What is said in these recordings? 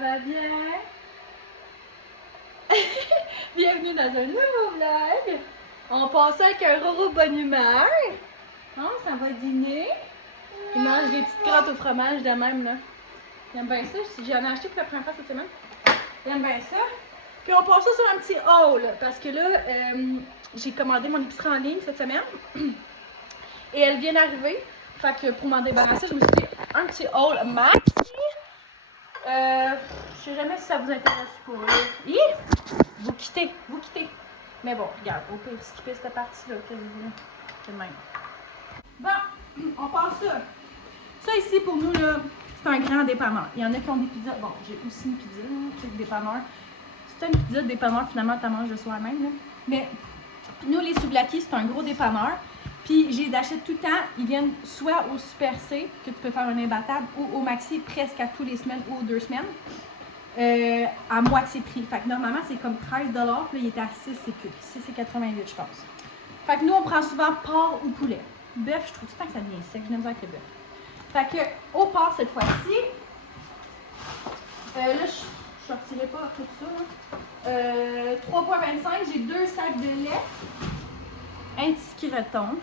va bien? Bienvenue dans un nouveau vlog. On passe avec un Roro bonne humeur. On s'en va dîner. Il mange des petites crottes au fromage de même là. Il aime bien ça. J'en ai acheté pour la première fois cette semaine. Il aime bien ça. Puis on passe ça sur un petit haul parce que là, j'ai commandé mon épicerie en ligne cette semaine. Et elle vient d'arriver. Fait que pour m'en débarrasser, je me suis fait un petit haul max. Je sais jamais si ça vous intéresse ou pas. Vous quittez. Mais bon, regarde, au pire, skipper cette partie-là, que vous voulez. C'est le même. Bon, on passe ça. Ça ici, pour nous, là, c'est un grand dépanneur. Il y en a qui ont des pizzas. Bon, j'ai aussi une pizza, truc dépanneur. C'est une pizza de dépanneur, finalement, tu manges de soi-même. Là. Mais nous, les souvlaki, c'est un gros dépanneur. Puis, je les achète tout le temps. Ils viennent soit au Super C, que tu peux faire un imbattable, ou au Maxi, presque à tous les semaines ou aux 2 semaines. À moitié prix. Fait que normalement, c'est comme 13$. Puis là, il est à 6 et quelques. 6,88$, je pense. Fait que nous, on prend souvent porc ou poulet. Bœuf, je trouve tout le temps que ça devient sec. Je n'aime pas avec le bœuf. Fait que, au porc, cette fois-ci, là, je sortirai pas tout ça. 3,25$, j'ai 2 sacs de lait. Un petit creton.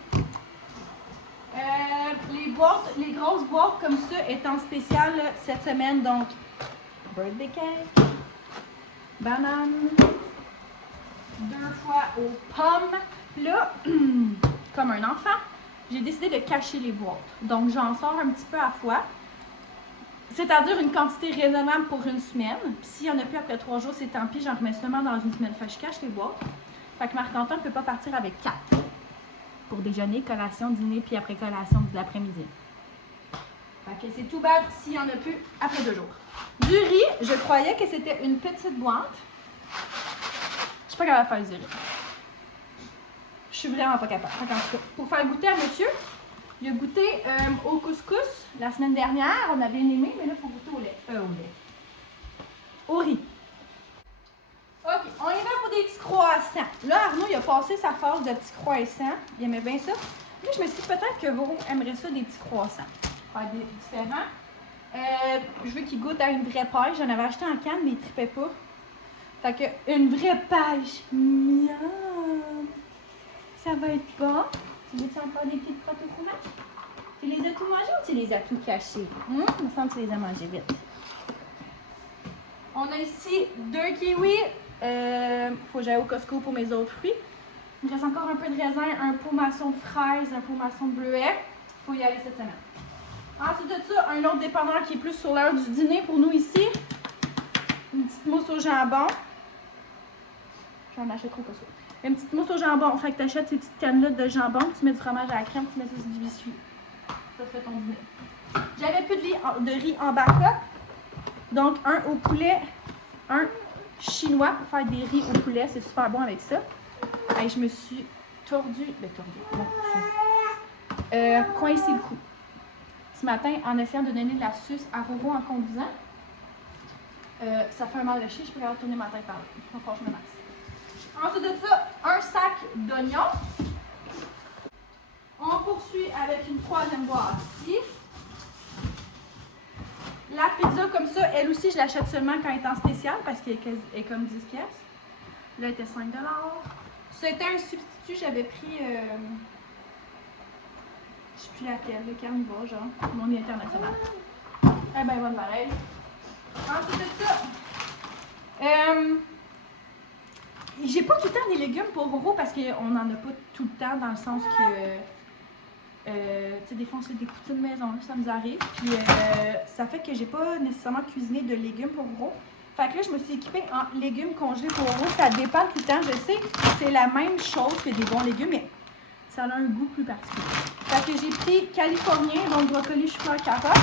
Les grosses boîtes comme ça étant spéciales cette semaine, donc birthday cake, banane, 2 fois aux pommes. Là, comme un enfant, j'ai décidé de cacher les boîtes. Donc j'en sors un petit peu à la fois. C'est-à-dire une quantité raisonnable pour une semaine. Puis s'il n'y en a plus après 3 jours, c'est tant pis, j'en remets seulement dans une semaine. Fait que je cache les boîtes. Fait que Marc-Antoine ne peut pas partir avec 4. Pour déjeuner, collation, dîner, puis après collation de l'après-midi. Fait que c'est tout bad s'il n'y en a plus après 2 jours. Du riz, je croyais que c'était une petite boîte. Je suis pas capable de faire du riz. Je suis vraiment pas capable. En tout cas, pour faire goûter à monsieur, il a goûté au couscous la semaine dernière. On avait aimé, mais là, il faut goûter au lait. Au riz. Ok, on y va pour des petits croissants. Là, Arnaud, il a passé sa phase de petits croissants. Il aimait bien ça. Là, je me suis dit peut-être que Voro aimerait ça des petits croissants. Faire des différents. Je veux qu'il goûte à une vraie pêche. J'en avais acheté en canne, mais il ne tripait pas. Fait que une vraie pêche. Miam! Ça va être bon. Tu veux-tu encore des petites crottes au fromage? Tu les as tout mangées ou tu les as tout cachées? Il me semble que tu les as mangées vite. On a ici 2 kiwis. Faut que j'aille au Costco pour mes autres fruits. Il me reste encore un peu de raisin, un pot maçon de fraises, un pot maçon de bleuets. Faut y aller cette semaine. Ensuite de ça, un autre dépanneur qui est plus sur l'heure du dîner pour nous ici. Une petite mousse au jambon. J'en achèterai au Costco. Une petite mousse au jambon. Fait que tu achètes ces petites cannes-là de jambon, tu mets du fromage à la crème, tu mets aussi du biscuit. Ça fait ton dîner. J'avais plus de riz en backup. Donc, un au poulet, un chinois pour faire des riz au poulet. C'est super bon avec ça. Et je me suis coincé le cou. Ce matin, en essayant de donner de la suce à Roro en conduisant, ça fait un mal de chier. Je peux pas tourner ma tête par là. Donc, franchement, max. Ensuite de ça, un sac d'oignons. On poursuit avec une 3e boîte ici. La pizza comme ça, elle aussi, je l'achète seulement quand elle est en spécial parce qu'elle est comme 10$. Là, elle était 5$. C'était un substitut, j'avais pris, je sais plus laquelle, le carnivore, genre, mon international. Eh ben, bonne pareil. Ensuite de ça, j'ai pas tout le temps des légumes pour Roro parce qu'on n'en a pas tout le temps dans le sens que... tu sais, des fois on se fait des poutines maison, là, ça nous arrive. Puis ça fait que j'ai pas nécessairement cuisiné de légumes pour Roro. Fait que là, je me suis équipée en légumes congelés pour Roro. Ça dépend tout le temps. Je sais que c'est la même chose que des bons légumes, mais ça a un goût plus particulier. Fait que j'ai pris californien, donc brocoli, chou-fleur, carotte.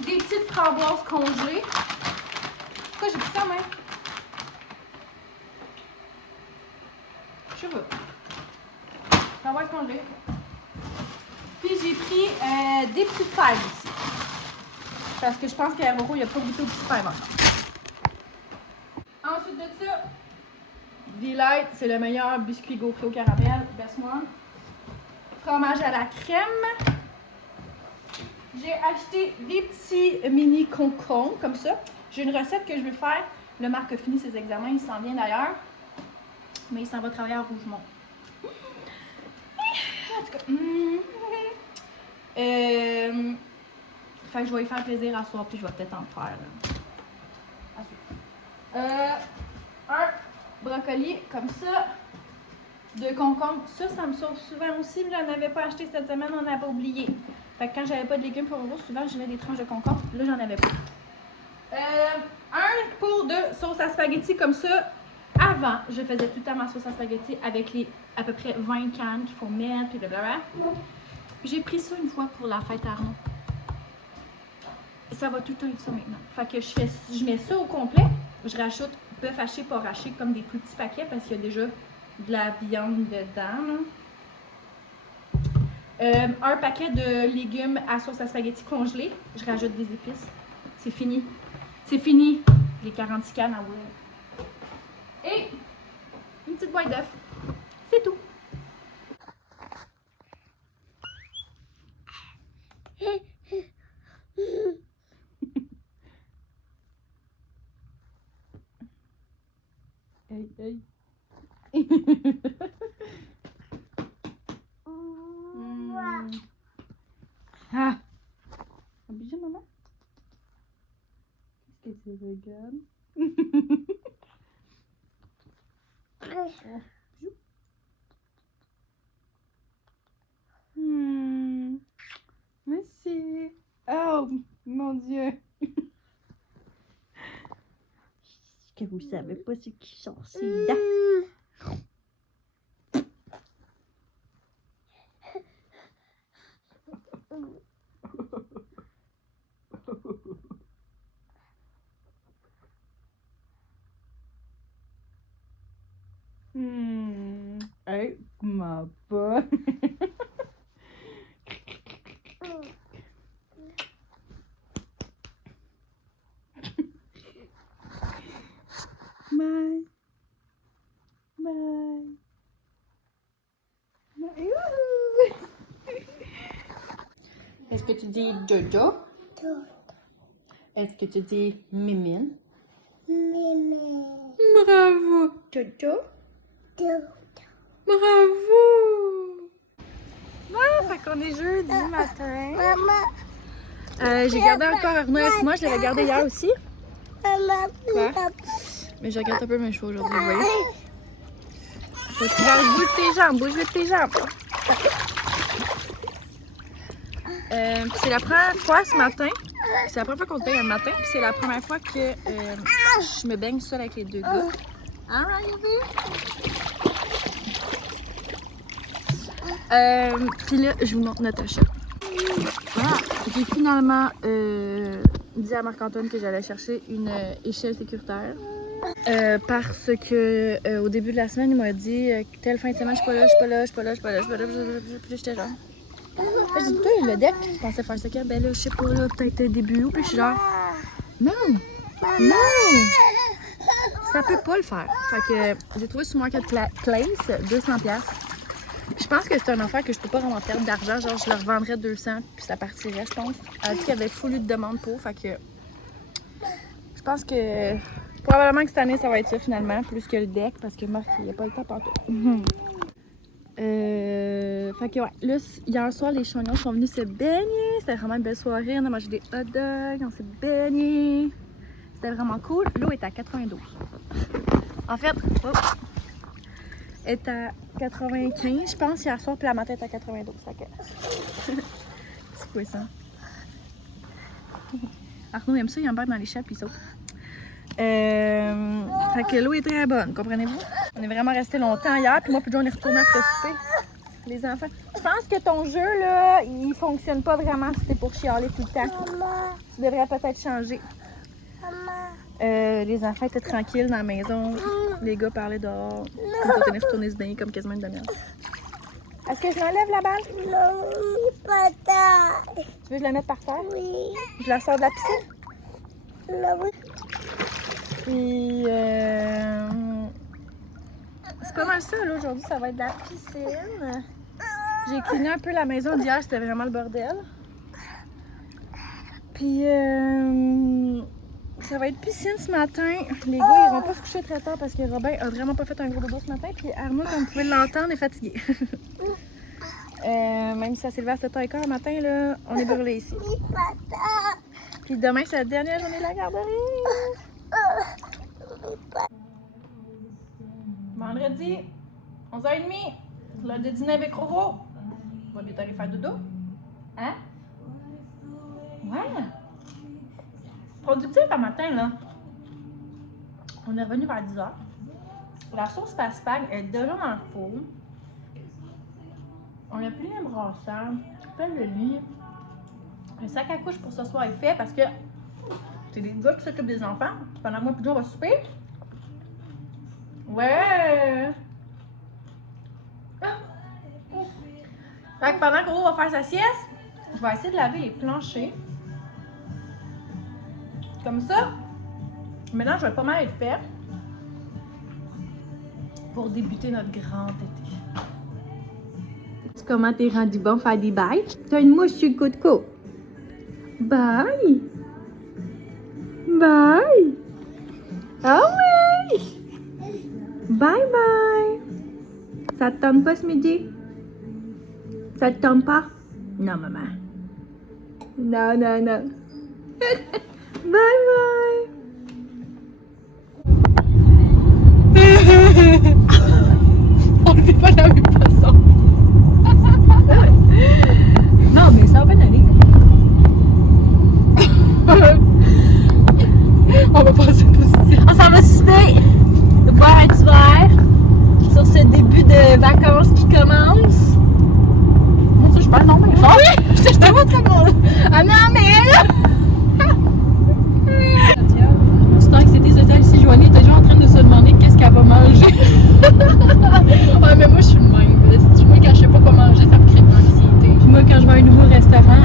Des petites framboises congelées. Pourquoi j'ai pris ça même? Je sais pas. Framboises congelées. Puis j'ai pris des petites fèves aussi. Parce que je pense qu'à Roro, il n'y a pas goûté aux petites fèves encore. Ensuite de ça, Delight, c'est le meilleur biscuit gaufré au caramel. Best one. Fromage à la crème. J'ai acheté des petits mini concombres comme ça. J'ai une recette que je veux faire. Le Marc a fini ses examens, il s'en vient d'ailleurs. Mais il s'en va travailler à Rougemont. En tout cas. Fait que je vais lui faire plaisir à soir, puis je vais peut-être en faire. Un brocoli comme ça. 2 concombres. Ça me sauve souvent aussi, mais j'en avais pas acheté cette semaine, on n'avait pas oublié. Fait que quand j'avais pas de légumes pour vous, souvent je mets des tranches de concombre. Là, j'en avais pas. Un pot de sauce à spaghetti comme ça. Avant, je faisais tout le temps ma sauce à spaghetti avec les à peu près 20 cannes qu'il faut mettre, puis blablabla. J'ai pris ça une fois pour la fête à Arnaud. Ça va tout le temps avec ça maintenant. Fait que je mets ça au complet. Je rajoute bœuf haché, pas haché, comme des plus petits paquets parce qu'il y a déjà de la viande dedans. Un paquet de légumes à sauce à spaghetti congelés. Je rajoute des épices. C'est fini. C'est fini, les 46 cannes à ouais. Et une petite boîte d'œufs. C'est tout. Hey, hey. Ah! Un bijou, maman? Qu'est-ce que tu regardes? Merci. Oh, mon Dieu. Que vous savez pas ce qui sont ces dents. Hey, ma pas. Bye. Bye. Bye. Est-ce que tu dis Jojo? Est-ce que tu dis Mimine? Mimi. Bravo. Jojo? Jojo. Bravo! Ah, fait qu'on est jeudi matin. Maman. J'ai gardé encore Arnaud avec moi, je l'avais gardé hier aussi. Maman. Quoi? Mais je regarde un peu mes cheveux aujourd'hui, vous voyez? Faut que tu vas bouge tes jambes, bouge vite tes jambes. C'est la première fois ce matin, c'est la première fois qu'on se baigne le matin, puis c'est la première fois que je me baigne seule avec les 2 gars. Hein, puis là, je vous montre Natacha. Voilà, j'ai finalement dit à Marc-Antoine que j'allais chercher une échelle sécuritaire. Parce que au début de la semaine, il m'a dit telle fin de semaine, je suis pas là, je suis pas là, je suis pas là, je suis pas là, je suis pas là, puis j'étais genre. J'ai dit, toi, le deck, tu pensais faire ça quand? Ben là, je sais pas, là, peut-être début août, puis je suis genre, non, non, ça peut pas le faire. Fait que j'ai trouvé sur Marketplace 200$. Je pense que c'est une affaire que je peux pas vraiment perdre d'argent, genre je le revendrais 200 puis ça partirait, je pense. Elle a dit qu'il y avait full de demande pour, fait que je pense que probablement que cette année ça va être ça finalement, plus que le deck, parce que Marc il a pas le temps partout. Fait que ouais, là hier soir les chignons sont venus se baigner, c'était vraiment une belle soirée, on a mangé des hot dogs, on s'est baigné, c'était vraiment cool. L'eau est à 92. En fait, elle est à 95, je pense, hier soir, puis la matin est à 92. Fait que... Petit poisson. Arnaud aime ça, il embarque dans les chats puis il saute. Fait que l'eau est très bonne, comprenez-vous? On est vraiment resté longtemps hier, puis moi puis John on est retourné après souper. Les enfants. Je pense que ton jeu, là, il fonctionne pas vraiment si t'es pour chialer tout le temps. Maman. Tu devrais peut-être changer. Maman. Les enfants étaient tranquilles dans la maison. Les gars parlaient dehors. On est retourné se baigner comme quasiment une demi-heure. Est-ce que je l'enlève la balle? Non, pas ça. Tu veux que je la mette par terre? Oui. Je la sors de la piscine? Non. Puis, c'est pas mal ça, là. Aujourd'hui, ça va être de la piscine. J'ai cleané un peu la maison d'hier, c'était vraiment le bordel. Puis ça va être piscine ce matin. Les gars, ils vont pas se coucher très tard parce que Robin a vraiment pas fait un gros dodo ce matin. Puis Arnaud, comme vous pouvez l'entendre, est fatigué. Même si ça s'est levé à 7h15 le matin, là, on est brûlés ici. Puis demain, c'est la dernière journée de la garderie. Vendredi, 11h30, c'est l'heure de dîner avec Roro. On va bientôt aller faire dodo. Hein? Ouais. Productif un matin, là. On est revenu vers 10h. La sauce passe-pagne est déjà dans le four. On a pris un brasseur, fait le lit. Le sac à couche pour ce soir est fait parce que c'est des gars qui s'occupent des enfants. Pendant que moi et Joe, on va souper. Ouais! Fait que pendant que Roro va faire sa sieste, je vais essayer de laver les planchers. Comme ça. Maintenant, je vais pas mal être fait pour débuter notre grand été. Comment t'es rendu bon faire des bails? T'as une mouche sur le coup de cou. Bye! Bye! Ah oui! Bye bye! Ça te tente pas ce midi? Ça te tente pas? Non, maman. Non, non, non. Bye bye! On le fait pas de la même façon. Non, mais ça va bien aller. On va passer positif. On s'en va souper, boire un petit verre sur ce début de vacances qui commence. Moi, ça, je parle non, mais fort. Je te vois très bon. Ah non, mais là! C'est anxiété sociale ici, Joanie est déjà en train de se demander qu'est-ce qu'elle va manger. Ouais, mais moi, je suis le même. Moi, quand je sais pas quoi manger, ça me crée de l'anxiété. Puis moi, quand je vais à un nouveau restaurant,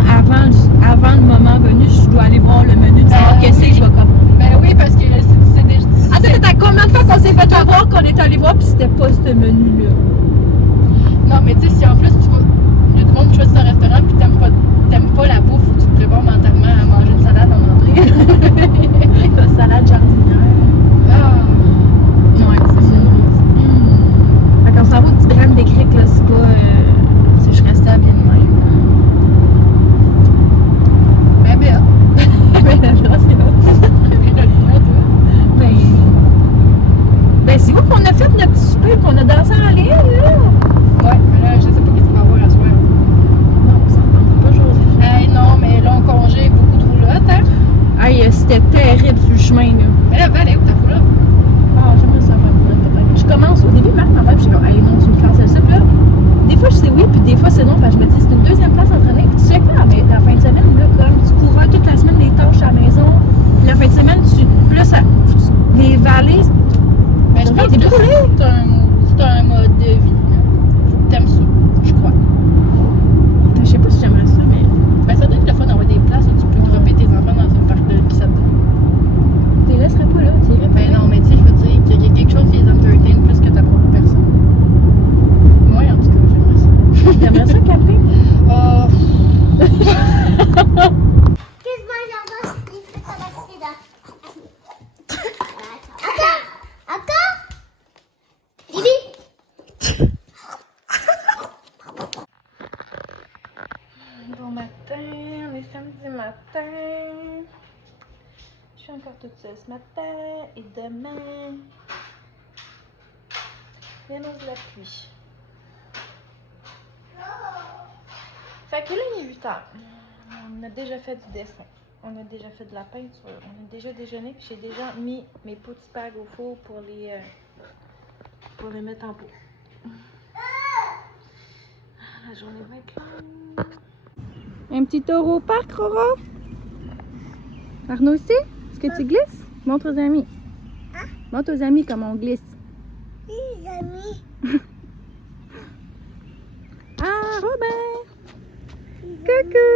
avant le moment venu, je dois aller voir le menu, de savoir qu'est-ce que je vais commander. Ben oui, parce que c'est déjà. Attends, c'était combien de fois qu'on s'est fait avoir qu'on est allé voir puis c'était pas ce menu-là? Non, mais tu sais, si en plus, tu vas. Il y a du monde qui choisit un restaurant puis t'aimes pas la bouffe, faut que tu te prépares mentalement à manger une salade en entrée. La salade jardinière. Ah! Ouais, c'est ça. Fait qu'on s'en va au petit gramme des criques, là, c'est pas. Si je restais à bien de même. Ben, bien. Ben, ben, c'est où qu'on a fait notre petit souper, qu'on a dansé en ligne, là? Ouais, mais là, je sais pas qu'est-ce qu'il va y avoir à soir. Non, ça ne pas, Joséphine. Hey, non, mais long congé, beaucoup de roulottes, hein? Hey, c'était terrible sur le chemin, là. Mais là, va aller où ta roulotte? Ah, j'aimerais ça faire peut-être. Je commence au début, Marc m'en je suis comme, hey, non, tu me cances ça, puis là. Des fois, je sais oui, puis des fois, c'est non, parce que je me dis, c'est une deuxième place entraînée. Puis tu sais quoi, mais la fin de semaine, là, comme tu courais toute la semaine des tâches à la maison, puis la fin de semaine, plus les vallées. Ben, je pense que c'est un mode de vie, là. Faut que t'aimes ça, je crois. Je sais pas si j'aimerais ça, mais. Ben, ça doit être le fun d'avoir des places où tu peux dropper tes enfants dans une parc de pissade. Tu les laisserais pas là, tu irais pas. Ben non, mais tu sais, je veux dire qu'il y a quelque chose qui les entertain plus que ta propre personne. Moi, en tout cas, j'aimerais ça. T'aimerais ça camper? Oh, Qu'est-ce que moi j'entends? Il fait un accident. Attends! Attends! Lily! Bon matin, on est samedi matin. Je suis encore toute seule ce matin et demain, il annonce de la pluie. Fait que là, il est 8h. On a déjà fait du dessin. On a déjà fait de la peinture. On a déjà déjeuné. Puis j'ai déjà mis mes petits bags au four pour les mettre en pot. La journée va être longue. Un petit taureau au parc, Roro? Arnaud aussi? Est-ce que tu glisses? Montre aux amis. Montre aux amis comment on glisse. Les amis. Ah, Robin! Coucou!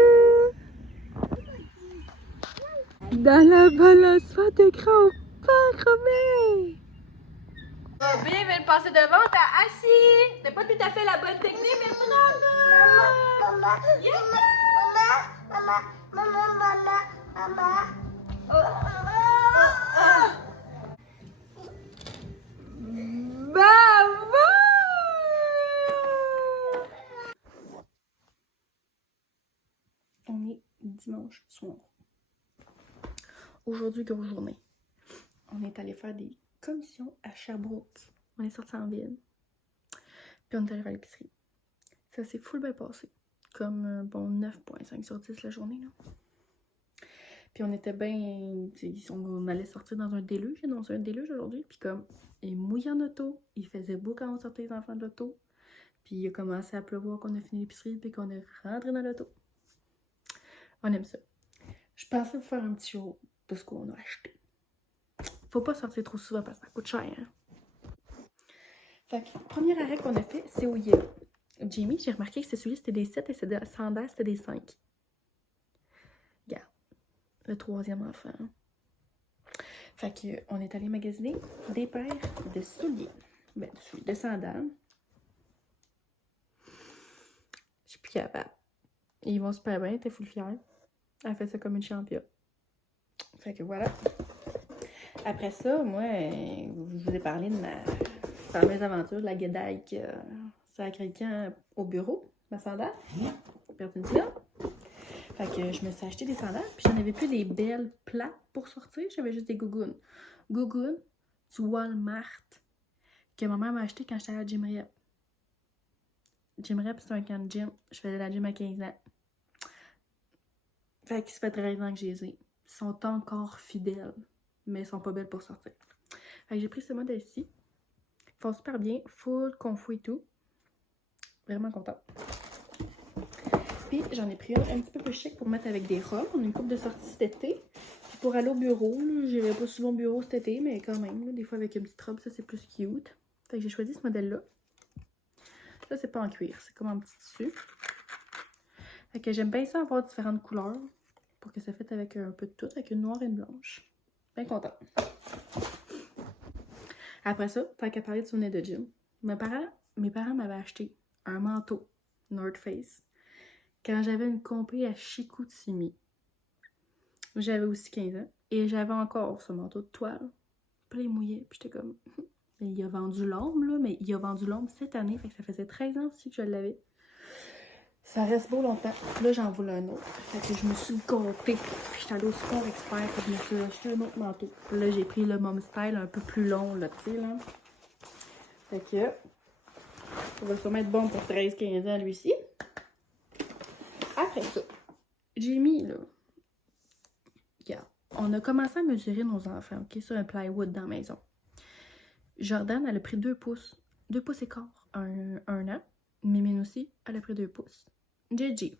Dans la balançoire de grand parc, Robin! Robin vient de passer devant, t'as assis! T'as pas tout à fait la bonne technique, mais bravo! Maman, maman, Yeah! maman, maman, maman, maman, Maman. On est dimanche soir. Aujourd'hui, grosse journée. On est allé faire des commissions à Sherbrooke. On est sorti en ville. Puis on est allé faire l'épicerie. Ça s'est full bien passé. Comme bon 9.5 sur 10 la journée. Là. Puis on était bien. On allait sortir dans un déluge. J'ai annoncé un déluge aujourd'hui. Puis comme il mouillait en auto. Il faisait beau quand on sortait les enfants de l'auto. Puis il a commencé à pleuvoir qu'on a fini l'épicerie. Puis qu'on est rentré dans l'auto. On aime ça. Je pensais vous faire un petit show de ce qu'on a acheté. Faut pas sortir trop souvent parce que ça coûte cher. Hein? Fait que, premier arrêt qu'on a fait, c'est au Yellow. Jamie, j'ai remarqué que celui-là, c'était des 7 et c'est des sandales, c'était des 5. Regarde, le troisième enfant. Fait que, on est allé magasiner des paires de souliers. Ben, de sandales. Je suis plus capable. Ils vont super bien, t'es full fière. Elle fait ça comme une championne. Fait que voilà. Après ça, moi, je vous ai parlé de ma fameuse aventure de la guédaille que ça a quelqu'un au bureau, ma sandale. J'ai perdu une semaine. Fait que je me suis acheté des sandales, puis j'en avais plus des belles plates pour sortir, j'avais juste des gougounes. Gougounes du Walmart que ma mère m'a acheté quand j'étais à la Gym Rep. Gym Rep, c'est un camp de gym. Je faisais la gym à 15 ans. Fait qu'il se fait 13 ans que je les ai. Ils sont encore fidèles, mais ils sont pas belles pour sortir. Fait que j'ai pris ce modèle-ci. Ils font super bien, full confort et tout. Vraiment contente. Puis j'en ai pris un petit peu plus chic pour mettre avec des robes. On a une couple de sorties cet été. Puis pour aller au bureau, j'irai pas souvent au bureau cet été, mais quand même, là, des fois avec une petite robe, ça c'est plus cute. Fait que j'ai choisi ce modèle-là. Là, c'est pas en cuir, c'est comme un petit tissu. Fait que j'aime bien ça avoir différentes couleurs pour que ça fasse avec un peu de tout, avec une noire et une blanche. Bien contente. Après ça, tant qu'à parler de souvenirs de gym, mes parents m'avaient acheté un manteau North Face quand j'avais une compé à Chicoutimi. J'avais aussi 15 ans et j'avais encore ce manteau de toile. Puis il mouillait, puis j'étais comme... Il a vendu l'ombre, là, mais il a vendu l'ombre cette année, fait que ça faisait 13 ans aussi que je l'avais. Ça reste beau longtemps. Là, j'en voulais un autre. Fait que je me suis gâtée. Puis j'étais allée au Sport Expert, et je me suis acheté un autre manteau. Là, j'ai pris le Mom Style un peu plus long, là, tu sais, là. Fait que... ça va sûrement être bon pour 13-15 ans, lui-ci. Après ça, j'ai mis, là... Regarde, on a commencé à mesurer nos enfants, OK, sur un plywood dans la maison. Jordan, elle a pris 2 pouces. 2 pouces et quart. Un an. Mimine aussi, elle a pris 2 pouces. Gigi.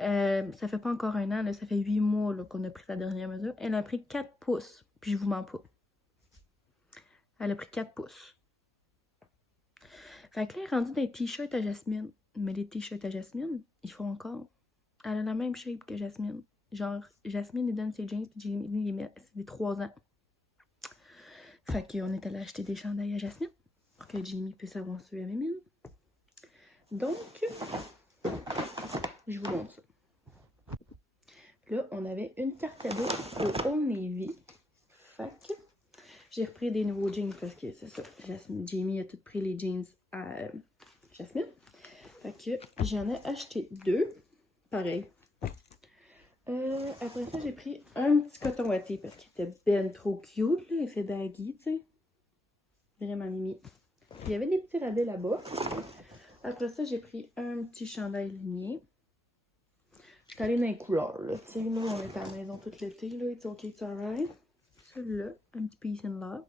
Ça fait pas encore un an, là, ça fait 8 mois qu'on a pris sa dernière mesure. Elle a pris 4 pouces. Puis je vous mens pas. Elle a pris 4 pouces. Fait que là, elle est rendue des t-shirts à Jasmine. Mais les t-shirts à Jasmine, ils font encore. Elle a la même shape que Jasmine. Genre, Jasmine, elle donne ses jeans, puis Jamie les met. C'est des 3 ans. Fait qu'on est allé acheter des chandails à Jasmine pour que Jamie puisse avoir ceux à Mimine. Donc, je vous montre ça. Là, on avait une carte cadeau au Old Navy. Fait que j'ai repris des nouveaux jeans parce que c'est ça. Jamie a tout pris les jeans à Jasmine. Fait que j'en ai acheté 2. Pareil. Après ça, j'ai pris un petit coton ouaté parce qu'il était ben trop cute. Là. Il fait baggy, tu sais. Vraiment mimi. Il y avait des petits rabais là-bas. Après ça, j'ai pris un petit chandail ligné. Je suis allée dans les couleurs, là. Tu sais, là, on est à la maison toute l'été, là. It's okay, it's alright. Celui-là, un petit peace and love.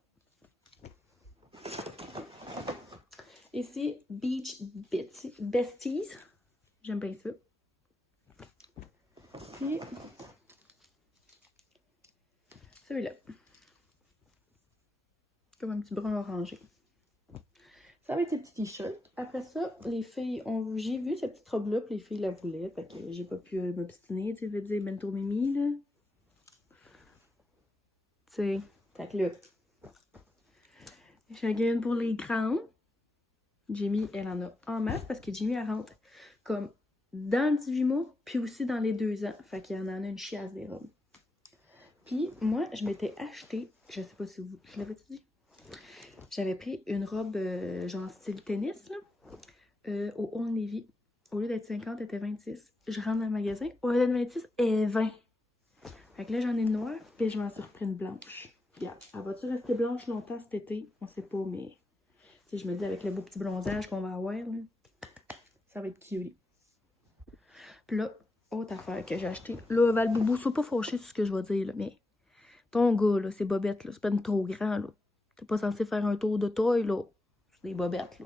Ici, Beach Besties. J'aime bien ça. Puis, celui-là. Comme un petit brun orangé. Ça va être ces petits t-shirts. Après ça, les filles ont... J'ai vu cette petite robe-là, puis les filles la voulaient. Fait que j'ai pas pu m'obstiner, tu sais, veut dire bento mimi, là. Tu sais, fait que là. Chacun pour les grandes. Jamie, elle en a en masse parce que Jamie, elle rentre comme dans le 18 mois, puis aussi dans les 2 ans. Fait qu'il y en a une chiasse des robes. Puis moi, je m'étais acheté, je sais pas si vous, je l'avais dit, j'avais pris une robe genre style tennis, là, au Old Navy. Au lieu d'être 50, elle était 26. Je rentre dans le magasin, au lieu d'être 26, elle est 20. Fait que là, j'en ai une noire, puis je m'en suis repris une blanche. Regarde, elle va-tu rester blanche longtemps cet été? On sait pas, mais... Tu sais, je me dis, avec le beau petit bronzage qu'on va avoir, là, ça va être cute. Puis là, autre affaire que j'ai acheté. Là, Val-Boubou, sois pas fâché sur ce que je vais dire, là, mais... Ton gars, là, c'est bobette, là. C'est pas trop grand, là. T'es pas censé faire un tour de taille, là. C'est des bobettes, là.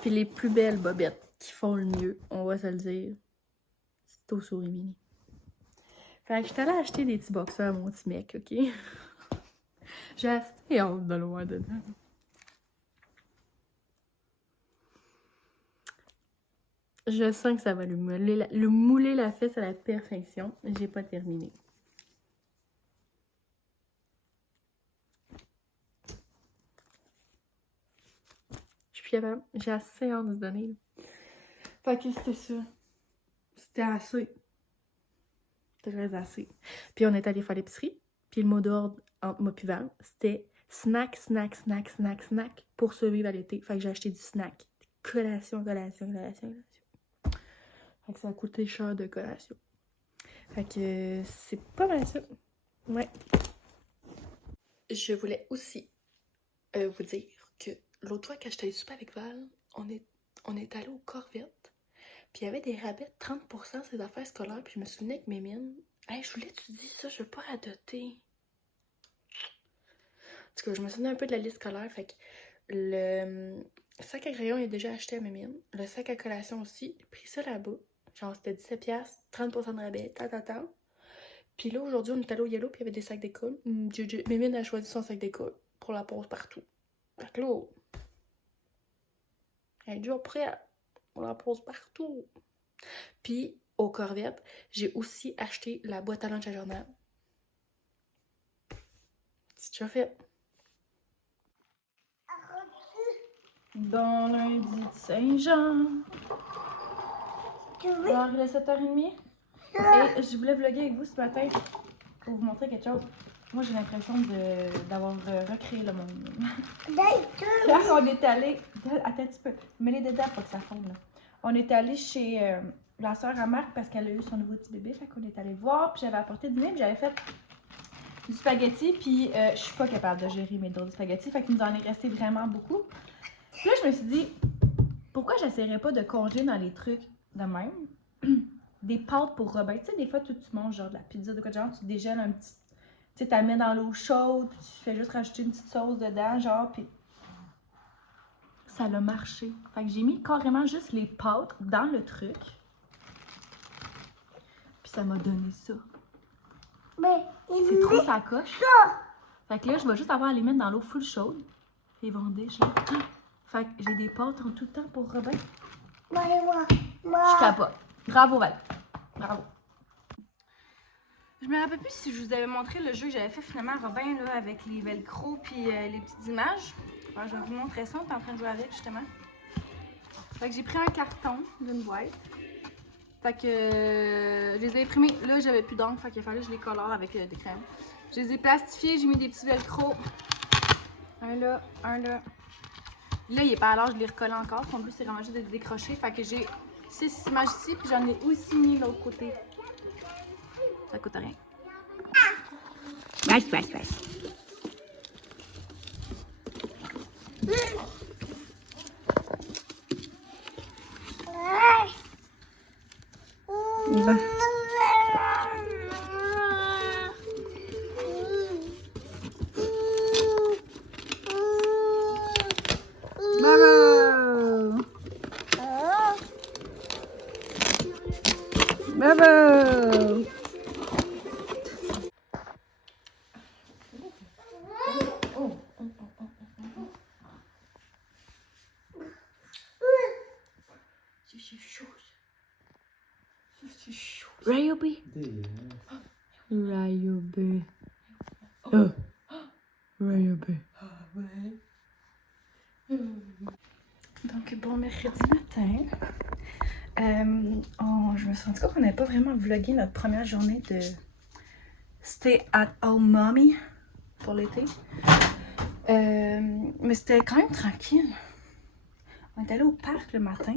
Puis les plus belles bobettes qui font le mieux, on va se le dire, c'est au Souris Mini. Fait que j'étais allée acheter des petits boxers à mon petit mec, ok? J'ai assez hâte de le voir dedans. Je sens que ça va lui mouler la fesse à la perfection. J'ai pas terminé. Je suis capable. J'ai assez hâte de se donner. Fait que c'était ça. C'était assez. Très assez. Puis on est allé faire l'épicerie. Puis le mot d'ordre entre moi et Val, c'était snack, snack, snack, snack, snack pour survivre à l'été. Fait que j'ai acheté du snack. Collation, collation, collation, collation. Fait que ça a coûté cher de collation. Fait que c'est pas mal ça. Ouais. Je voulais aussi vous dire que l'autre fois quand j'étais allée souper avec Val, on est allé au Corvette. Puis il y avait des rabais de 30% sur les affaires scolaires. Puis je me souvenais avec mes mines. Hey, je voulais tu dis ça, je veux pas radoter. En tout cas, je me souvenais un peu de la liste scolaire. Fait que le sac à crayon est déjà acheté à mes mines. Le sac à collation aussi. J'ai pris ça là-bas. Genre, c'était 17$, 30% de rabais, ta. Puis là, aujourd'hui, on est allé au Yellow, puis il y avait des sacs d'école. Mémine a choisi son sac d'école pour la pose partout. Fait que là, elle est déjà prête. On la pose partout. Puis, au Corvette, j'ai aussi acheté la boîte à lunch à journal. C'est déjà fait. Bon lundi de Saint-Jean. Alors, il est 7h30. Et je voulais vlogger avec vous ce matin pour vous montrer quelque chose. Moi, j'ai l'impression d'avoir recréé le monde. Quand on est allé... Attends un petit peu. Mets-les dedans pour que ça fonde, là. On est allé chez la soeur à Marc parce qu'elle a eu son nouveau petit bébé. Fait qu'on est allé voir. Puis j'avais apporté du lait. Puis j'avais fait du spaghetti. Puis je suis pas capable de gérer mes doses de spaghetti. Fait qu'il nous en est resté vraiment beaucoup. Puis là, je me suis dit, pourquoi j'essaierais pas de congeler dans les trucs de même? Des pâtes pour Robin. Tu sais, des fois, tu manges genre de la pizza, de quoi de genre, tu dégèles un petit... Tu sais, tu la mets dans l'eau chaude, puis tu fais juste rajouter une petite sauce dedans, genre, puis... Ça a marché. Fait que j'ai mis carrément juste les pâtes dans le truc. Puis ça m'a donné ça. C'est trop sa coche. Fait que là, je vais juste avoir à les mettre dans l'eau full chaude. Et vont dégeler. Fait que j'ai des pâtes en tout temps pour Robin. Je capote. Bravo, Val. Bravo. Je me rappelle plus si je vous avais montré le jeu que j'avais fait finalement à Robin là, avec les velcro puis les petites images. Alors, je vais vous montrer ça, on est en train de jouer avec justement. Fait que j'ai pris un carton d'une boîte. Fait que je les ai imprimés. Là, j'avais plus d'encre, fait qu'il fallait que je les colore avec des crèmes. Je les ai plastifiés, j'ai mis des petits velcro. Un là, un là. Là, il est pas à l'heure, je les recolle encore. Son but, c'est vraiment juste de les décrocher. Fait que j'ai 6 images ici, puis j'en ai aussi mis de l'autre côté. Ça coûte rien. Wesh. Bravo! Ryobi. Ryobi. Ryobi. Donc, bon mercredi matin. Je me suis rendu compte qu'on n'avait pas vraiment vlogué notre première journée de Stay at Home Mommy pour l'été. Mais c'était quand même tranquille. On est allé au parc le matin.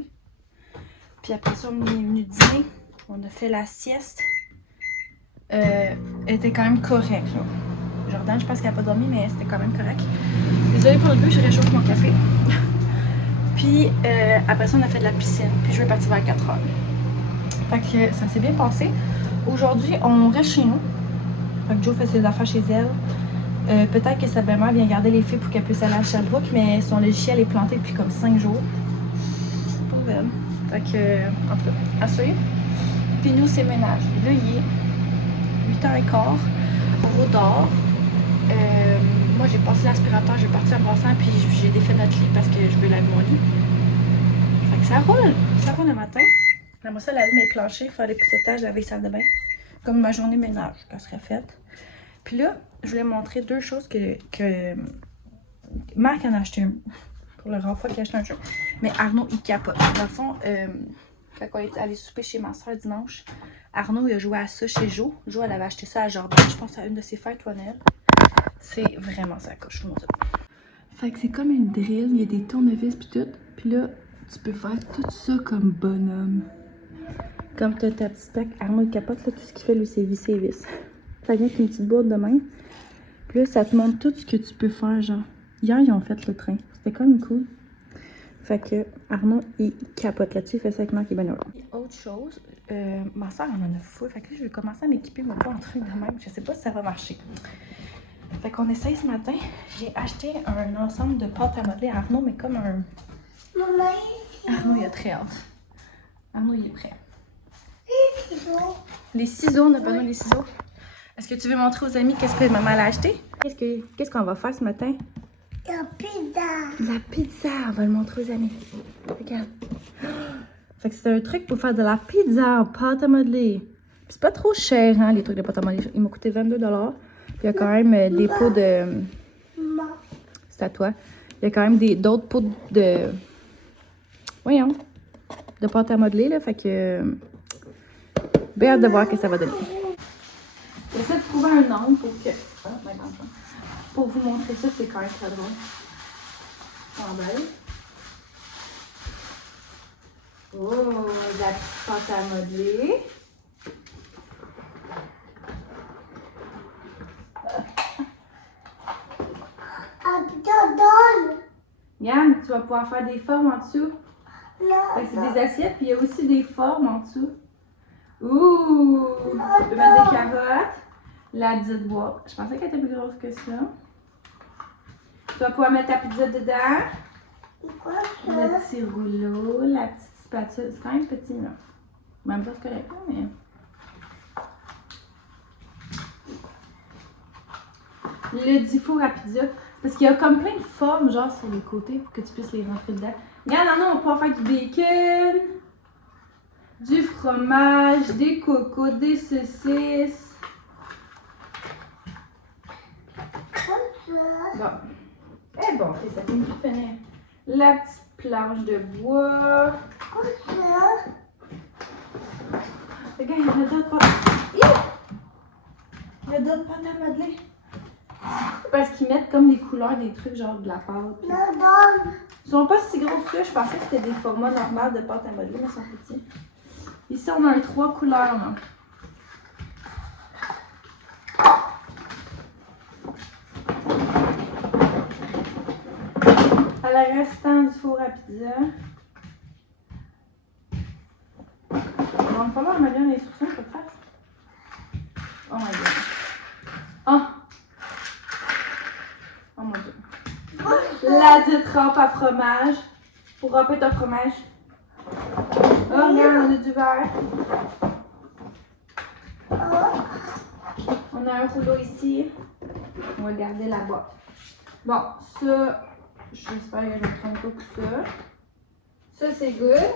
Puis après ça, on est venu dîner. On a fait la sieste. Elle était quand même correcte. Là. Jordan, je pense qu'elle n'a pas dormi, mais c'était quand même correct. Désolée pour le bruit, je réchauffe mon café. Puis après ça, on a fait de la piscine. Puis je vais partir vers 4 heures. Fait que ça s'est bien passé. Aujourd'hui, on reste chez nous. Fait que Jo fait ses affaires chez elle. Peut-être que sa belle-mère vient garder les filles pour qu'elle puisse aller à Sherbrooke, mais son logiciel est planté depuis comme 5 jours. Pas belle. Fait que, en tout cas, à suivre. Puis nous, c'est ménage. Là, il est 8h15. On dort. Moi, j'ai passé l'aspirateur, j'ai parti en brassant, puis j'ai défait notre lit parce que je veux laver mon lit. Fait que ça roule le matin. J'aimerais ça laver mes planchers, faire des poussettages, laver les salles de bain. Comme ma journée ménage, qu'elle serait faite. Puis là, je voulais montrer 2 choses que Marc en a acheté un. Pour la rare fois qu'il a acheté un jeu. Mais Arnaud, il capote. Dans le fond, quand on est allé souper chez ma soeur dimanche, Arnaud, il a joué à ça chez Jo. Jo, elle avait acheté ça à Jordan, je pense à une de ses fêtes ou à Noël. C'est vraiment sa coche, je vous montre. Fait que c'est comme une drill, il y a des tournevis pis tout. Puis là, tu peux faire tout ça comme bonhomme. Comme t'as ta petite plaque, Arnaud, il capote, là, tout ce qu'il fait, lui, c'est visser et vis. Ça vient avec une petite boîte de main. Puis là, ça te montre tout ce que tu peux faire, genre. Hier, ils ont fait le train. C'était quand même cool. Fait que Arnaud, il capote là-dessus. Il fait ça avec Marc et ben heureux. Autre chose, ma soeur en a fou. Fait que là, je vais commencer à m'équiper, mais pas en truc de même. Je sais pas si ça va marcher. Fait qu'on essaye ce matin. J'ai acheté un ensemble de pâtes à modeler à Arnaud, mais comme un... Maman, Arnaud, il a très hâte. Arnaud, il est prêt. les ciseaux. Les ciseaux, on a besoin des ciseaux. Est-ce que tu veux montrer aux amis qu'est-ce que maman a acheté? Qu'est-ce qu'on va faire ce matin? La pizza. La pizza, on va le montrer aux amis. Regarde. Fait que c'est un truc pour faire de la pizza en pâte à modeler. Puis c'est pas trop cher, hein, les trucs de pâte à modeler. Il m'a coûté 22 $. Puis il y a quand même des pots de... Maman. C'est à toi. Il y a quand même d'autres pots de... Voyons. De pâte à modeler, là. Fait que... Bien hâte de voir ce que ça va donner. J'essaie de trouver un angle pour que... Oh, ma grande femme. Pour vous montrer ça, c'est quand même très drôle. En belle. Oh, la petite pâte à modeler. Donne. Yann, tu vas pouvoir faire des formes en dessous. Là. Fait que c'est des assiettes, puis il y a aussi des formes en dessous. Ouh! Tu peux mettre des carottes. La petite boîte. Je pensais qu'elle était plus grosse que ça. Tu vas pouvoir mettre ta pizza dedans. C'est quoi Le ça? petit rouleau, la petite spatule. C'est quand même petit, là. Même pas ce correct, là, mais... Le du four à pizza. Parce qu'il y a comme plein de formes, genre, sur les côtés pour que tu puisses les rentrer dedans. Regarde, on peut faire du bacon, du fromage, des cocos, des saucisses. Bon. Eh bon, ok, ça finit de finir. La petite planche de bois. Regarde, il y en a d'autres pâtes. Il y a d'autres pâtes à modeler. Parce qu'ils mettent comme les couleurs des trucs, genre de la pâte. Puis... Ils sont pas si gros que ça. Je pensais que c'était des formats normaux de pâte à modeler, mais ils sont petits. Ici, on a un 3 couleurs. Là. À la restant du four à pizza. Il va me falloir me donner l'instruction pour faire ça. Oh my god. Oh! Oh mon dieu. La petite rampe à fromage. Pour ramper ton fromage. Oh, regarde, on a du verre. On a un rouleau ici. On va garder la boîte. Bon, ça, j'espère que je ne me trompe pas pour ça. Ça, c'est good.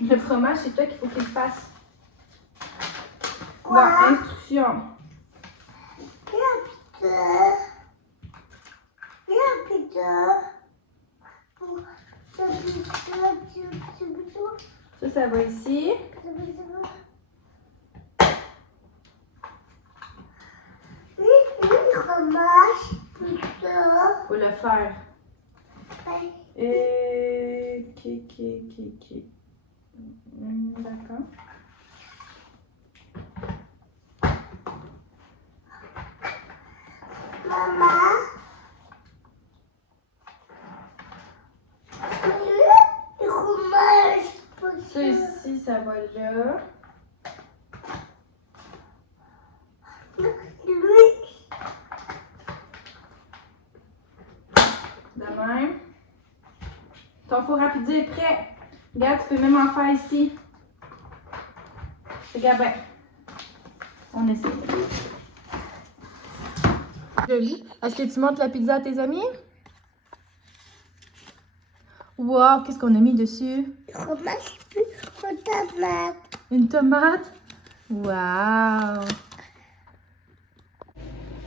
Le fromage, c'est toi qu'il faut qu'il fasse. Bon, instruction. Ça va ici. Faut le faire. Ok. D'accord. Maman. Ça ici, ça va là. De même. Ton four rapide est prêt. Regarde, tu peux même en faire ici. Regarde bien. On essaie. Joli. Est-ce que tu montres la pizza à tes amis? Wow, qu'est-ce qu'on a mis dessus? Fromage plus tomate. Une tomate? Wow!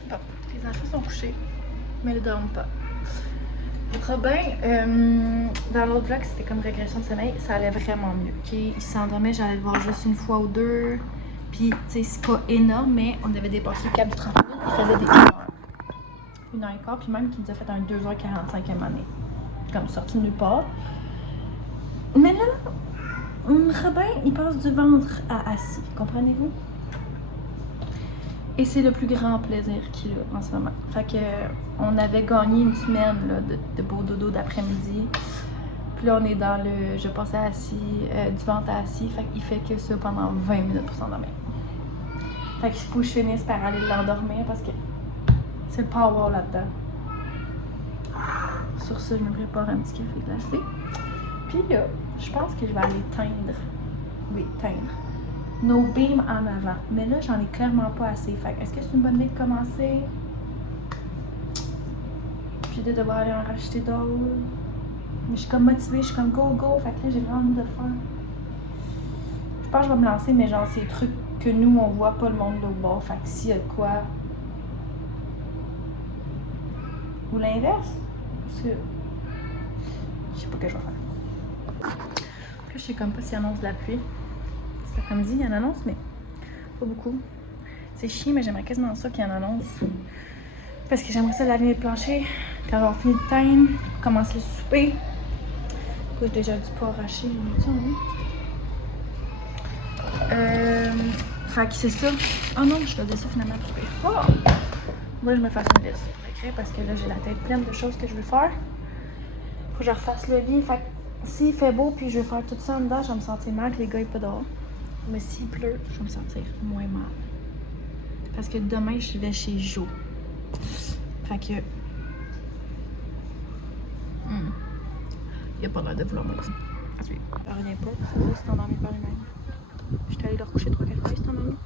Bon, les enfants sont couchés, mais ils ne dorment pas. Robin, dans l'autre vlog, c'était comme régression de sommeil, ça allait vraiment mieux. Okay? Il s'endormait, j'allais le voir juste une fois ou deux. Puis, tu sais, c'est pas énorme, mais on avait dépassé le cap du 30 minutes. Il faisait des 1h15, puis même qu'il nous a fait un 2h45 à un moment donné. Comme sorti de nulle part. Mais là, Robin, il passe du ventre à assis, comprenez-vous? Et c'est le plus grand plaisir qu'il a en ce moment. Fait que on avait gagné une semaine là, de beau dodo d'après-midi. Puis là, on est dans le je passe à assis, du ventre à assis. Fait qu'il fait que ça pendant 20 minutes pour s'endormir. Fait qu'il faut que je finisse par aller l'endormir parce que c'est le power là-dedans. Sur ça, je me prépare un petit café glacé. Puis là, je pense que je vais aller teindre. Oui, teindre. Nos beams en avant. Mais là, j'en ai clairement pas assez. Fait est-ce que c'est une bonne idée de commencer? Puis de devoir aller en racheter d'autres. Mais je suis comme motivée, je suis comme go. Fait que là, j'ai vraiment envie de le faire. Je pense que je vais me lancer, mais genre, c'est des trucs que nous, on voit pas le monde de l'autre bord. Fait que s'il y a de quoi. Ou l'inverse. Parce que. Je sais pas ce que je vais faire. Puis je sais comme pas s'il annonce de la pluie. Cet après-midi, il y en annonce, mais pas beaucoup. C'est chiant, mais j'aimerais quasiment ça qu'il y en annonce. Parce que j'aimerais ça laver les planchers. Quand on finit de teindre, commencer le souper. J'ai déjà du pas arraché. Fait que c'est ça. Oh non, je faisais ça finalement tout souper. Oh! Moi, je me fasse une liste pour écrire parce que là, j'ai la tête pleine de choses que je veux faire. Faut que je refasse le lit. Fait que s'il fait beau puis je vais faire tout ça en dedans, je vais me sentir mal que les gars aient pas dehors. Mais s'il pleut, je vais me sentir moins mal. Parce que demain, je vais chez Jo. Fait que. Il a pas l'air de vouloir me laisser. À suivre. Il revient pas. Il s'est endormi par lui-même. J'étais allée le recoucher 3-4 fois, il s'est endormi.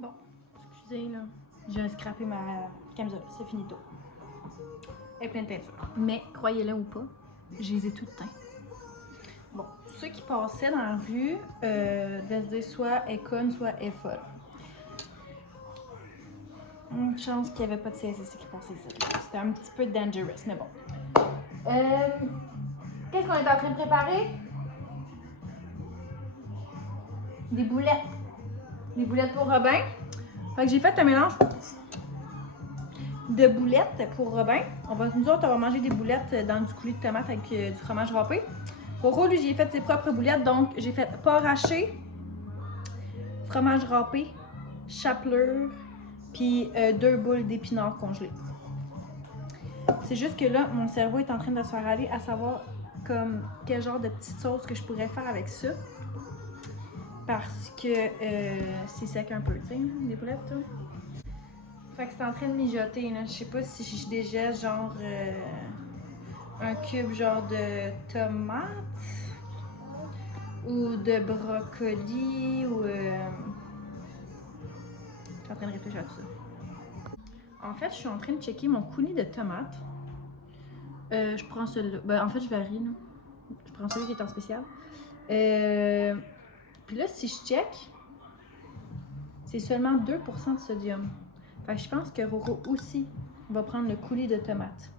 Bon, excusez là. J'ai scrappé ma camisole. C'est finito. Elle est pleine de teinture. Mais, croyez-le ou pas, je les ai toutes teintes. Bon, ceux qui passaient dans la rue devaient se dire soit elle est conne, soit elle est folle. Une chance qu'il n'y avait pas de CSSC qui passait ici. C'était un petit peu dangerous, mais bon. Qu'est-ce qu'on est en train de préparer? Des boulettes. Des boulettes pour Robin. Fait que j'ai fait un mélange de boulettes pour Robin. Nous autres, on va manger des boulettes dans du coulis de tomate avec du fromage râpé. Pour Ro, lui, j'ai fait ses propres boulettes. Donc, j'ai fait porc haché, fromage râpé, chapelure, puis 2 boules d'épinards congelés. C'est juste que là, mon cerveau est en train de se faire aller à savoir comme quel genre de petite sauce que je pourrais faire avec ça. Parce que c'est sec un peu, tu sais, des boulettes, tout. Fait que c'est en train de mijoter, là. Je sais pas si je dégèle genre un cube genre de tomate ou de brocoli ou... Je suis en train de réfléchir à tout ça. En fait, je suis en train de checker mon coulis de tomates. Je prends celui-là. Ben, en fait, je varie, là. Je prends celui qui est en spécial. Puis là, si je check, c'est seulement 2% de sodium. Fait que je pense que Roro aussi On va prendre le coulis de tomates.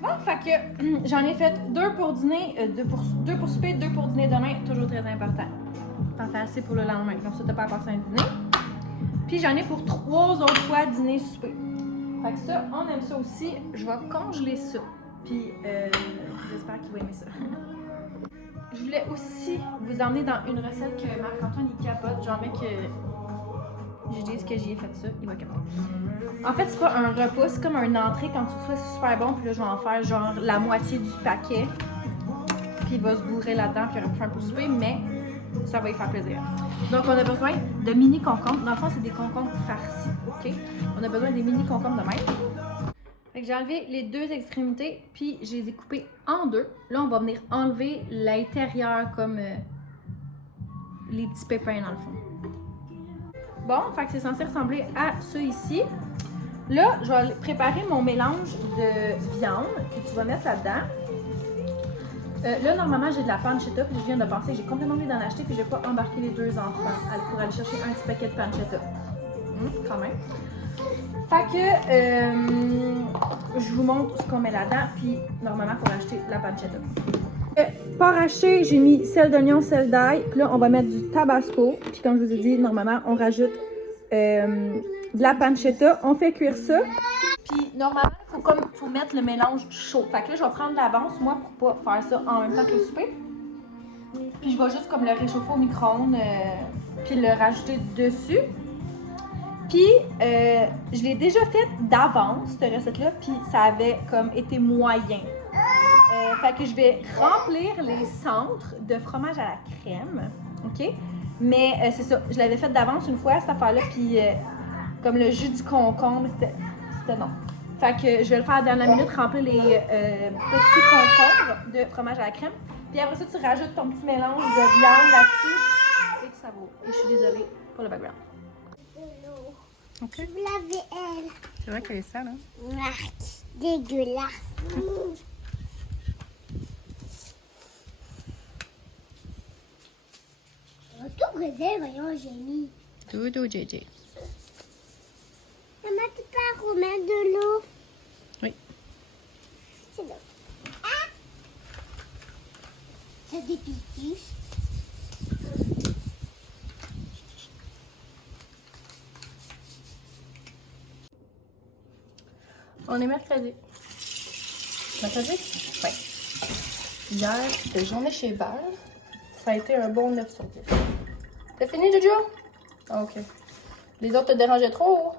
Bon, fait que j'en ai fait 2 pour dîner, 2 pour souper, 2 pour dîner demain, toujours très important. T'en fais assez pour le lendemain, comme ça t'as pas à passer un dîner. Puis j'en ai pour 3 autres fois dîner, souper. Fait que ça, on aime ça aussi. Je vais congeler ça. Puis j'espère qu'il va aimer ça. Je voulais aussi vous emmener dans une recette que Marc-Antoine il capote. Genre, mec, je dis ce que j'y ai fait ça, il va capoter. En fait, c'est pas un repas, c'est comme une entrée quand tu reçois, c'est super bon. Puis là, je vais en faire genre la moitié du paquet. Puis il va se bourrer là-dedans, puis il aurait pu faire pour souper, mais ça va lui faire plaisir. Donc, on a besoin de mini concombres. Dans le fond, c'est des concombres farcis, ok? On a besoin des mini concombres de même. Fait que j'ai enlevé les 2 extrémités, puis je les ai coupées en 2. Là, on va venir enlever l'intérieur comme les petits pépins dans le fond. Bon, fait que c'est censé ressembler à ça ici. Là, je vais préparer mon mélange de viande que tu vas mettre là-dedans. Là, normalement, j'ai de la pancetta, puis je viens de penser que j'ai complètement oublié d'en acheter, puis je vais pas embarquer les 2 enfants pour aller chercher un petit paquet de pancetta. Quand même. Fait que je vous montre ce qu'on met là-dedans, puis normalement, il faut racheter la pancetta. Pas racheté, j'ai mis sel d'oignon, sel d'ail, puis là, on va mettre du tabasco, puis comme je vous ai dit, normalement, on rajoute de la pancetta, on fait cuire ça. Puis normalement, il faut mettre le mélange chaud. Fait que là, je vais prendre l'avance, moi, pour pas faire ça en même temps que le souper. Puis je vais juste comme le réchauffer au micro-ondes, puis le rajouter dessus. Puis, je l'ai déjà fait d'avance, cette recette-là, puis ça avait comme été moyen. Fait que je vais remplir les centres de fromage à la crème, ok? Mais c'est ça, je l'avais fait d'avance une fois, cette affaire-là, puis comme le jus du concombre, c'était non. Fait que je vais le faire à la dernière minute, remplir les petits concombres de fromage à la crème. Puis après ça, tu rajoutes ton petit mélange de viande là-dessus et tu savoures. Et je suis désolée pour le background. Okay. Je veux laver elle. C'est vrai qu'elle est sale, hein? Marc, dégueulasse. Tout brésil, voyons, j'ai mis. Doudou, JJ. Maman, tu peux remettre de l'eau? Oui. C'est l'eau. Ah! Ça dépite. On est mercredi. Mercredi? Oui. Hier, c'était journée chez Val. Ça a été un bon 9 sur 10. T'as fini, Jojo? Ah, ok. Les autres te dérangeaient trop?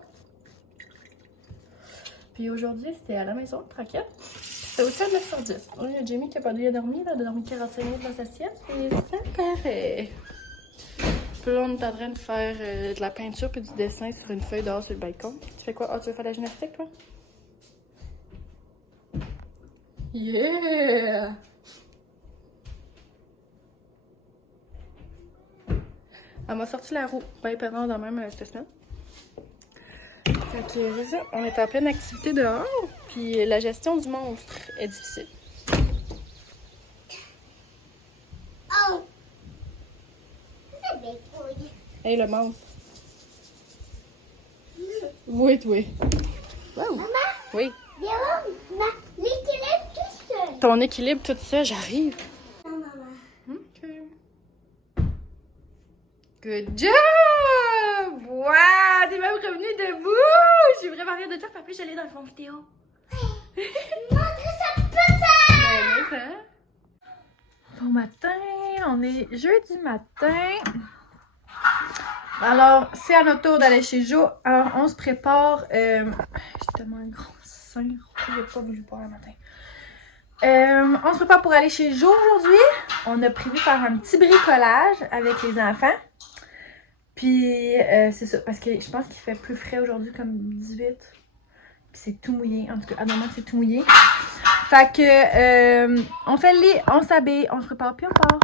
Puis aujourd'hui, c'était à la maison, tranquille. C'était aussi un 9 sur 10. Il y a Jamie qui a pas bien dormi, là, de dormir 45 minutes dans sa sieste, et ça paraît. Puis là, on est en train de faire de la peinture puis du dessin sur une feuille dehors sur le balcon. Tu fais quoi? Ah, tu veux faire de la gymnastique, toi? Yeah! Elle m'a sorti la roue. Ben, pendant dans même cette semaine. Fait que c'est ça. On est en pleine activité dehors. Puis la gestion du monstre est difficile. Oh! C'est des couilles. Hey, le monstre. Oui, oui. Wow. Maman, Oui. viens voir l'équilibre tout seul. Ton équilibre, tout ça, j'arrive. Non, maman. OK. Good job! Wow! T'es même revenu debout! J'ai vraiment rien de toi, puis après, j'allais dans le fond vidéo. Montre sa papa! Ben, bon matin, on est jeudi matin. Alors, c'est à notre tour d'aller chez Jo. Alors, on se prépare. J'ai tellement un grand sein. Je n'ai pas bu pour un matin. On se prépare pour aller chez Jo aujourd'hui. On a prévu faire un petit bricolage avec les enfants. Puis, c'est ça, parce que je pense qu'il fait plus frais aujourd'hui, comme 18. Puis c'est tout mouillé. En tout cas, à moment c'est tout mouillé. Fait que, on fait le lit, on s'habille, on se prépare, puis on part.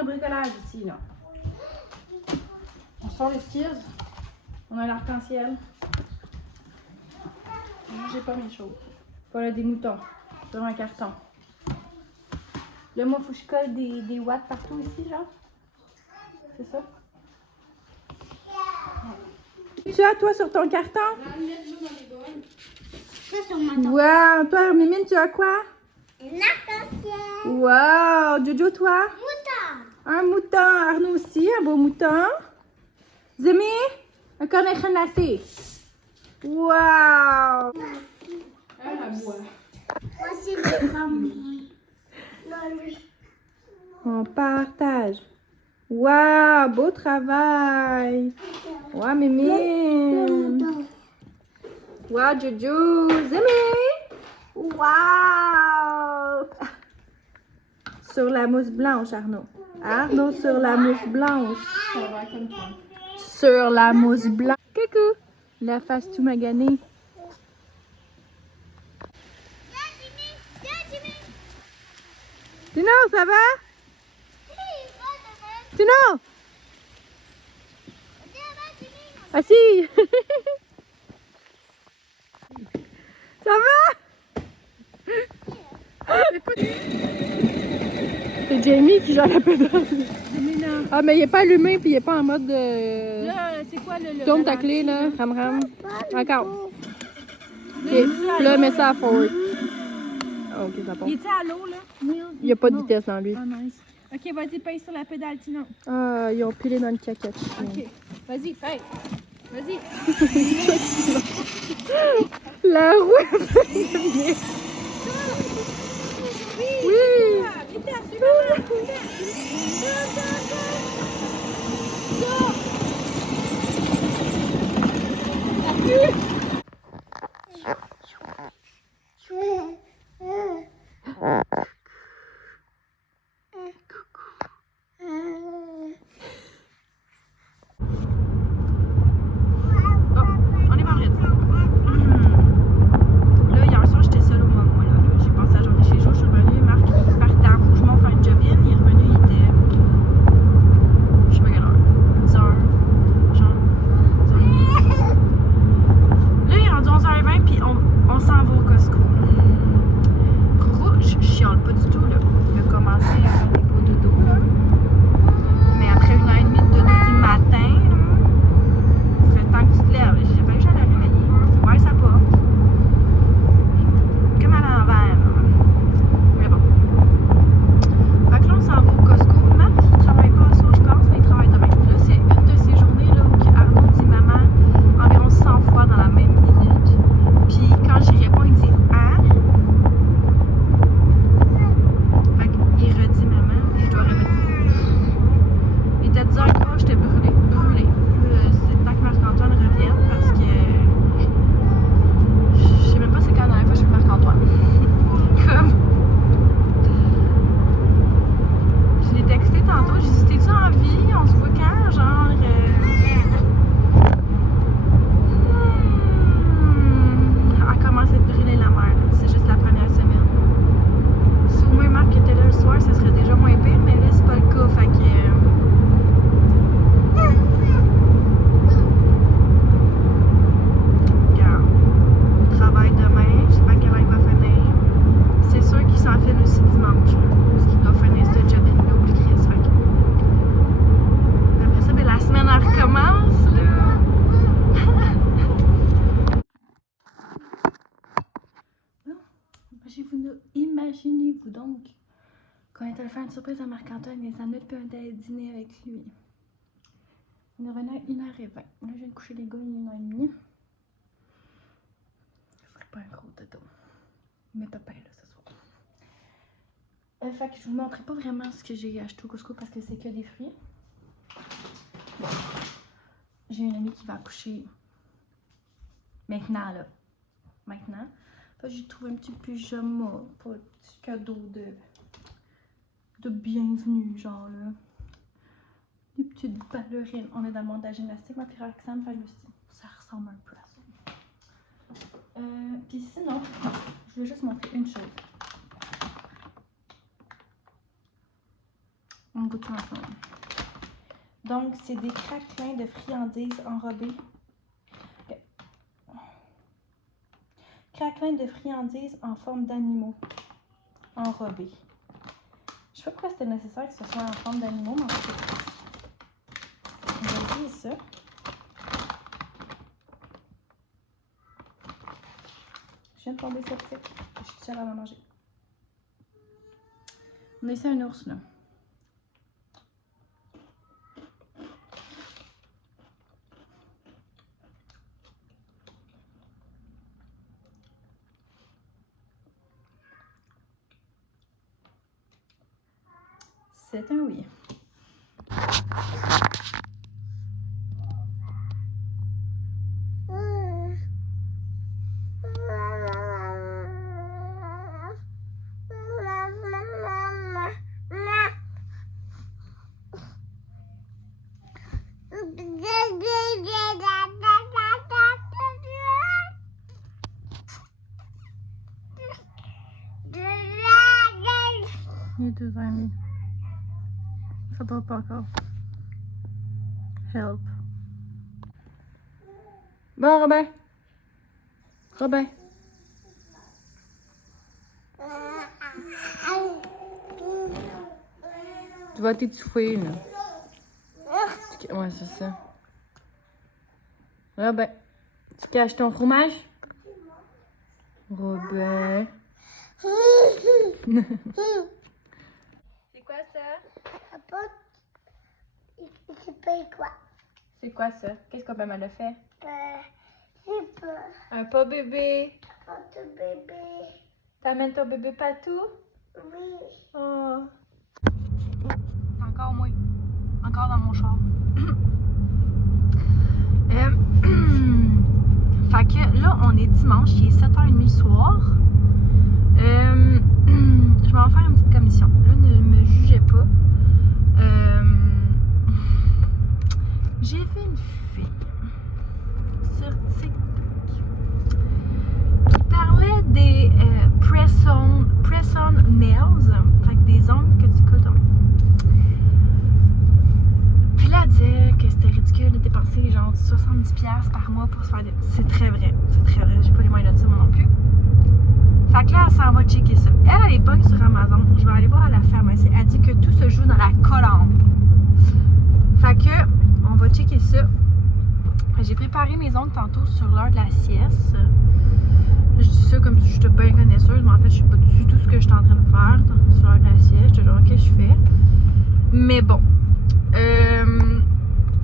le bricolage ici, là. On sort les skis. On a l'arc-en-ciel. J'ai pas mes choses. Voilà des moutons sur un carton. Là, moi, faut que je colle des watts partout ici, genre. C'est ça? Tu as, toi, sur ton carton? Ça sur ma table. Wow! Toi, Mimine, tu as quoi? Un arc-en-ciel. Wow! Jojo, toi? Mouton. Un mouton. Arnaud aussi, un beau mouton. Zémi? Un cornet renacé. Wow! Voici le grand. On partage. Wow! Beau travail. Wow, Mimine. Wow, Jojo. Zémi? Wow! Sur la mousse blanche, Arnaud. Arnaud sur la mousse blanche. Sur la mousse blanche. Coucou! La face tout maganée. Tino, ça va? Tino! Assis! Ça va? C'est Jamie qui gère la pédale. Ah, mais il est pas allumé puis il est pas en mode de. Là, c'est quoi le Tourne ta clé là, ram ram. Encore. Ok, puis là, mets ça à forward. Ah, ok, ça part. Il était à l'eau, là? Il n'y a pas de vitesse dans lui. Ah, nice. Ok, vas-y, paye sur la pédale, Tino. Ah, ils ont pilé dans le caquette. Ok, vas-y, paye. Vas-y. La roue. Oui. Vitesse, suis maman. On est vendredi. Là, hier soir, j'étais seule au moment là. J'ai passé la journée chez Jo, je suis revenue. Marc partait en bougement faire une job-in. Il est revenu, il était. Je sais pas quelle heure. 10 heures. Genre. 10 heures. Là, il est rendu 11h20 puis on s'en va au Costco. Coco, je chiale pas du tout là. Il a commencé à faire des beaux dodos là. Mais après 1h30 de dodo du matin, là, c'est le temps que tu te lèves. J'ai fallu que j'aille la réveiller. Ouais, ça pas. Comme à l'envers. Là. Mais bon. Fait que là, on s'en va au Costco. Marc, il travaille pas à soir, je pense, mais il travaille demain. Là, c'est une de ces journées là, où Arnaud dit maman environ 100 fois dans la même minute. Puis quand j'y réponds, il dit ah. Fait qu'il redit maman et je dois répéter. Il était 10h03, j'étais brûlée. C'est le temps que Marc-Antoine revienne parce que je sais même pas c'est quand la dernière fois que je suis Marc-Antoine. Comme. Je l'ai texté tantôt, j'ai dit t'es-tu en vie? On se voit quand? Genre. Elle commence à être brûlée la mer. C'est juste la première semaine. Si au moins Marc était là le soir, ça serait déjà moins pire, mais là c'est pas le cas. Fait que. Regarde. Il travaille demain, je sais pas quelle heure il va finir. C'est sûr qu'il s'enfile aussi dimanche. Là, parce qu'il doit finir ce job-là au plus Chris. Fait que. Après ça, ben, la semaine elle recommence là. Imaginez-vous donc qu'on est allé faire une surprise à Marc-Antoine et ça minutes puis on était allé dîner avec lui. On est revenu à 1h20. Là, je viens de coucher les gars, il est 1h30. Ce serait pas un gros dodo. Mais papa est là ce soir. Fait que je vous montrerai pas vraiment ce que j'ai acheté au Costco parce que c'est que des fruits. Bon. J'ai une amie qui va accoucher maintenant là. Maintenant. J'ai trouvé un petit pyjama pour un petit cadeau de bienvenue, genre là. Des petites ballerines. On est dans le monde de la gymnastique, ma puis Roxane, fait que je me suis dit, ça ressemble un peu à ça. Puis sinon, je voulais juste montrer une chose. On goûte ça ensemble. Donc, c'est des craquelins de friandises enrobés. Okay. Craquelins de friandises en forme d'animaux enrobés. Je sais pas pourquoi c'était nécessaire que ce soit en forme d'animaux, mais en tout cas, on va essayer ça. Je viens de tomber sceptique. Je suis seule à la manger. On a ici un ours, là. C'est un oui. Il est 2h30. Ça dort pas encore. Help. Bon, Robin. Robin. Tu vas t'étouffer, là. Ouais, c'est ça. Robin. Tu caches ton fromage? Robin. C'est quoi ça? C'est quoi? C'est quoi ça? Qu'est-ce que maman a fait? C'est pas Un pot bébé. un bébé. T'amènes ton bébé Patou? Oui. Oh. Encore moi. Encore dans mon char. Fait que là, on est dimanche, il est 7h30 le soir. Je vais en faire une petite commission. Là, ne me jugez pas. J'ai vu une fille sur TikTok qui parlait des press-on nails, fait que des ongles que tu colles. Puis là, elle disait que c'était ridicule de dépenser genre 70$ par mois pour se faire des... C'est très vrai, j'ai pas les moyens de ça moi non plus. Fait que là, elle s'en va checker ça. Elle est bonne sur Amazon. Je vais aller voir à la pharmacie. Elle dit que tout se joue dans la colombe. Fait que, on va checker ça. J'ai préparé mes ongles tantôt sur l'heure de la sieste. Je dis ça comme si j'étais bien connaisseuse, mais en fait, je sais pas du tout ce que je suis en train de faire sur l'heure de la sieste. Je sais genre, qu'est-ce que je fais? Mais bon.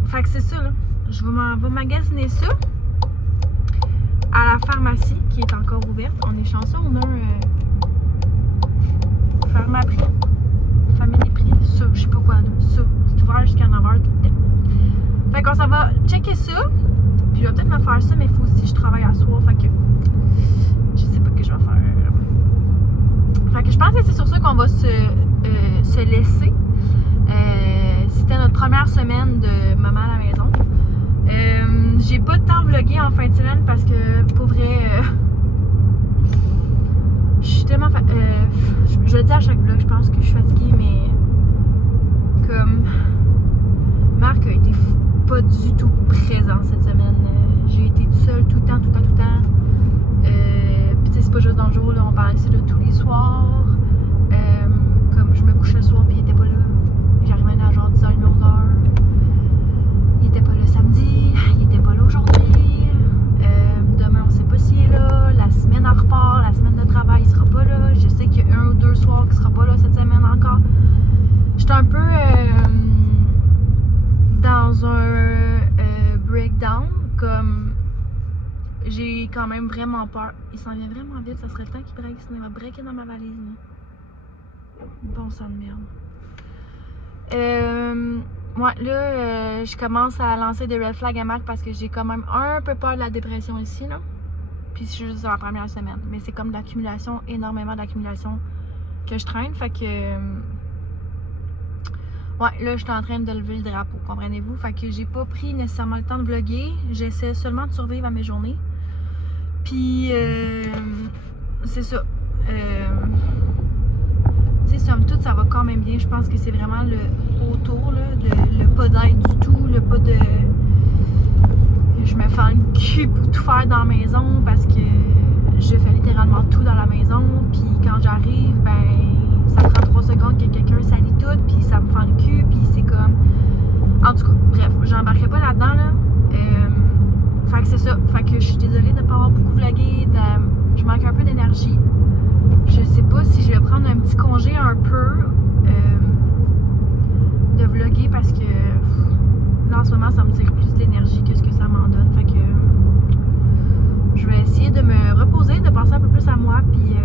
Fait que c'est ça, là. Je vais magasiner ça à la pharmacie qui est encore ouverte. On est chanceux, on a un Pharmaprix. Family Prix. Ça, je sais pas quoi, là. Ça. C'est ouvert jusqu'à 9h tout le temps. Fait qu'on s'en va checker ça. Puis je vais peut-être me faire ça, mais il faut aussi que je travaille à soir. Fait que je sais pas ce que je vais faire. Fait que je pense que c'est sur ça qu'on va se laisser. C'était notre première semaine de maman à la maison. J'ai pas de temps vlogué en fin de semaine parce que pour vrai je suis tellement je le dis à chaque vlog, je pense que je suis fatiguée, mais comme Marc a été pas du tout présent cette semaine. J'ai été toute seule tout le temps. Puis tu sais, c'est pas juste dans le jour, là, on parlait ici de tous les soirs. Comme je me couchais le soir puis il était pas là. J'arrivais à genre 10h, 11h. Il était pas là samedi, il était pas là aujourd'hui. Demain, on sait pas s'il est là. La semaine en repart, la semaine de travail, il sera pas là. Je sais qu'il y a 1 ou 2 soirs qui sera pas là cette semaine encore. J'étais un peu dans un breakdown, comme j'ai quand même vraiment peur. Il s'en vient vraiment vite, ça serait le temps qu'il break, sinon il va breaker dans ma valise. Là. Bon sang de merde. Ouais, là, je commence à lancer des red flags à Marc parce que j'ai quand même un peu peur de la dépression ici, là. Puis c'est juste la première semaine. Mais c'est comme de l'accumulation, énormément d'accumulation que je traîne. Fait que... ouais, là, je suis en train de lever le drapeau, comprenez-vous? Fait que j'ai pas pris nécessairement le temps de vlogger. J'essaie seulement de survivre à mes journées. Puis, c'est ça. Tu sais, somme toute, ça va quand même bien. Je pense que c'est vraiment le autour, là, le pas d'aide du tout, le pas de... Je me fends le cul pour tout faire dans la maison parce que je fais littéralement tout dans la maison. Puis quand j'arrive, ben, ça prend 3 secondes que quelqu'un salit tout, puis ça me fend le cul, puis c'est comme... En tout cas, bref, j'embarquerai pas là-dedans, là. Fait que c'est ça. Fait que je suis désolée de ne pas avoir beaucoup vlogué. Je manque un peu d'énergie. Je sais pas si je vais prendre un petit congé un peu de vlogger parce que là en ce moment ça me tire plus d'énergie que ce que ça m'en donne. Fait que je vais essayer de me reposer, de penser un peu plus à moi, puis